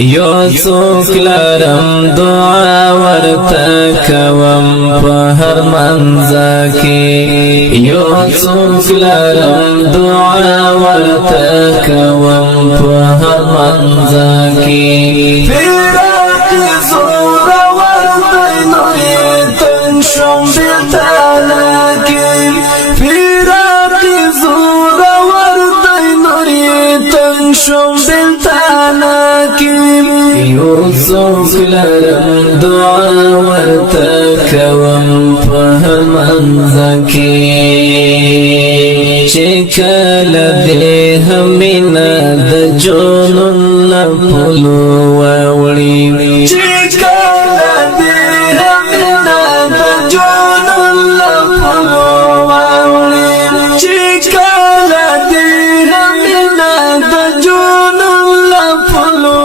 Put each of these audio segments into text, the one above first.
یو څوک لرم دعا ورته کوم په هر منځ کې یو څوک لرم دعا ورته کوم په هر منځ کې فراق زور ورته نور تنگ شم بلتانا کې فراق زور ورته نور تنگ شم بلتانا یو څوک لرم دعا ورته کوم په هر منځ کې چې کله دې همینه د جنون له پلو واوړي چې کله دې همینه د جنون له پلو واوړي چې کله دې همینه د جنون له پلو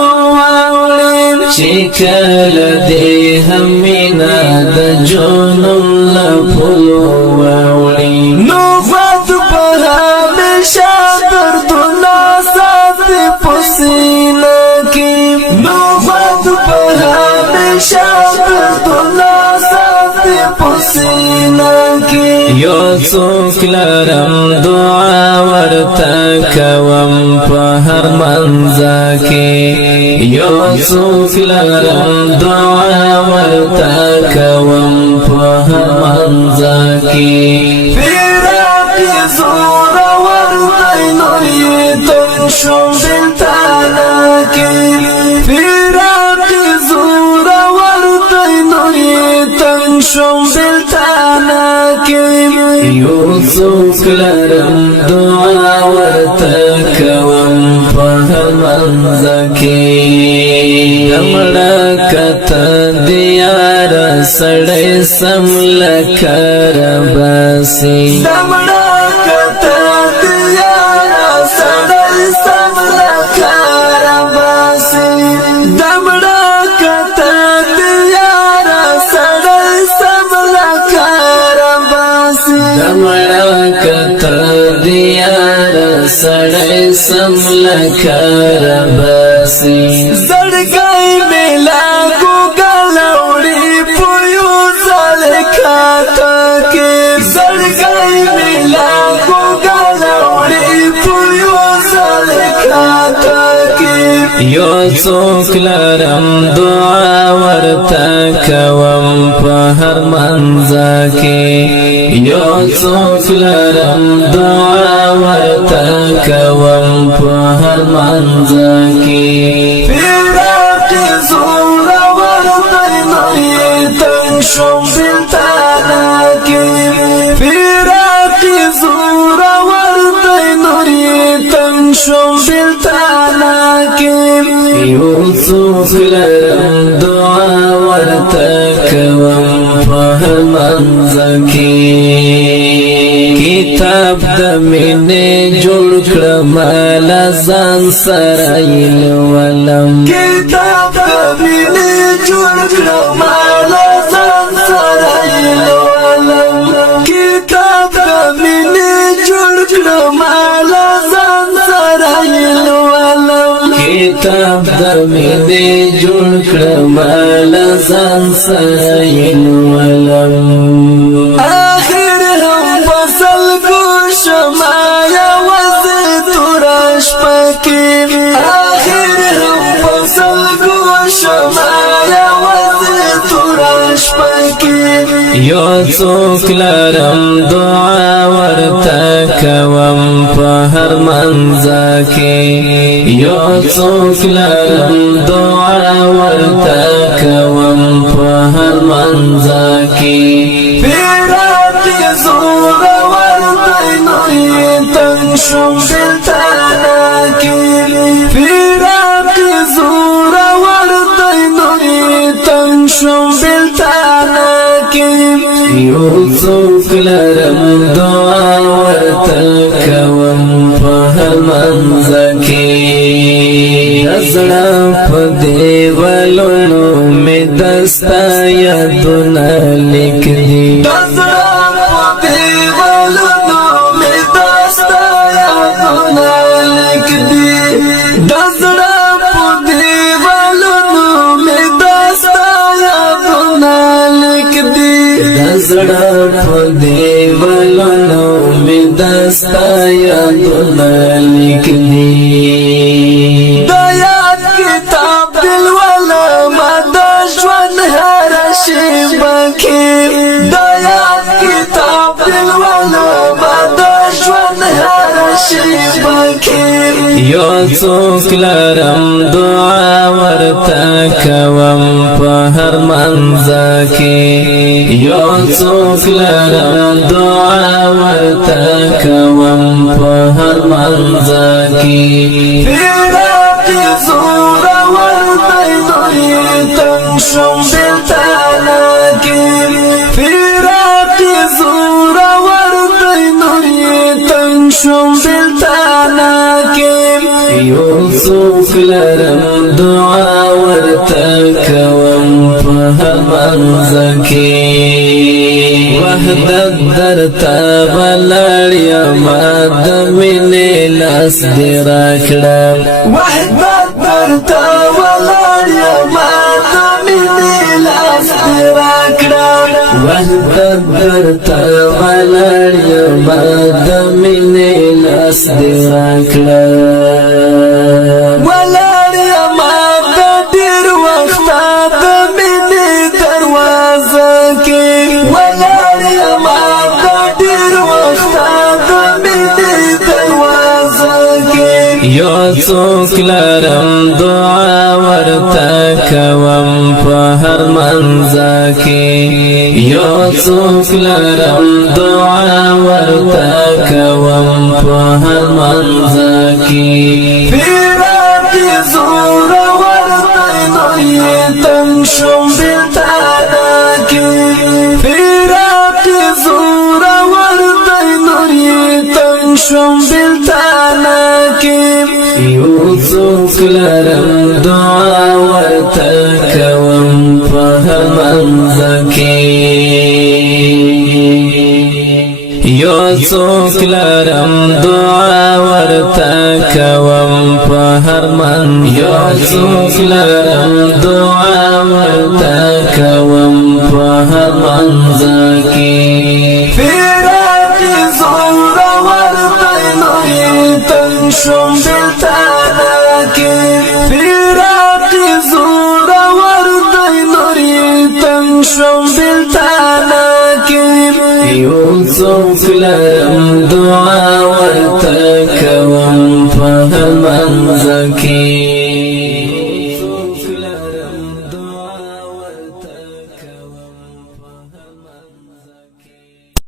چې کله دې همینه د جنون له پلو واوړي نو غد په همیشه دردونه ساتي په سینه کې نو غد په همیشه دردونه ساتي په سینه کې یو څوک لرم دعا ورته کوم په هر منځ کې یو څوک لرم دعا ورته کوم په هر منځ کې فراق زور ورته نور تنگ شم بلتانا کې فراق زور ورته نور تنگ شم بلتانا کې یو څوک لرم دعا ورته کوم په هر منځ کې دمړه کته دیار سړی سم لکه رباسي دمړه کته دیار سړی سم لکه رباسي دمړه کته دیار سړی سم لکه رباسي دمړه کته دیار سړی سم لکه رباسي زړګی ملا ګوګل وړي پيو ځل کاته کې زړګی ملا ګوګل وړي پيو ځل کاته کې یو څوک لرم دعا ورته کوم په هر منځ کې یو څوک لرم دعا ورته کوم په هر منځ کې فراق زور ورته نور تنگ شم بلتانا کې فراق زور ورته نور تنگ شم بلتانا کې یو څوک لرم دعا ورته کوم په هر منځ کې کتاب د مینې جوړ کړم له ځان سره یې لولم کتاب د مینې جوړ کړم له ځان سره یې لولم کتاب د مینې جوړ کړم له ځان سره یې لولم کتاب د مینې جوړ کړم له ځان سره یې لولم آخر هم فصل گوشم آیا وزد تورش پکی آخر هم فصل گوشم آیا وزد تورش پکی یو څوک لرم دعا ورته کوم په هر منځ کې یو څوک لرم دعا ورته کوم په هر منځ کې فراق زور ورته نور تنگ شم بلتانا کې فراق زور ورته نور تنگ شم بلتانا کې یو څوک لرم دعا ورته کوم په هر منځ کې زړه په دیوالونو مې دستا یادونه لیکلي دزړه په دیوالونو مې دستا یادونه لیکلي دزړه په دیوالونو زړه په دیوالونو می دستا یادونه لیکلي دا یاد کتاب دلوالا ما دا ژوند هر شیبه کې دا یاد کتاب دلوالا ما دا ژوند هر شیبه کې یو څوک لرم دعا ورته کوم په هر منځه کې یو څوک لرم دعا ورته کوم په هر منځه کې فراق زور ورته تنگ شم بلتانا کې فراق زور ورته تنگ شم بلتانا کې یو څوک لرم دعا ورته کوم په هر منځه کې وحدت درته ولاړ یم د مینې لاس دې راکړه وحدت درته ولاړ یم د مینې لاس دې راکړه وحدت درته ولاړ یم د مینې لاس دې راکړه ولاړ یم د ډېر وخته د مینې دروازه کې ولاړ یم د ډېر وخته د مینې دروازه کې یو څوک لرم دعا ورته کوم په هر منځه کې یو څوک لرم دعا ورته کوم په هر منځه کې فراق زور ورته تنگ شم بلتانا کې فراق زور ورته تنگ شم بلتانا کې یو څوک لرم دعا ورته کوم په هر منځه کې یو څوک لرم دعا ورته کوم په هر منځه یو څوک لرم دعا ورته کوم په هر منځه کې فراق زور ورته تنگ شم بلتانا کې فراق زور ورته تنگ شم بلتانا کې یو څوک لرم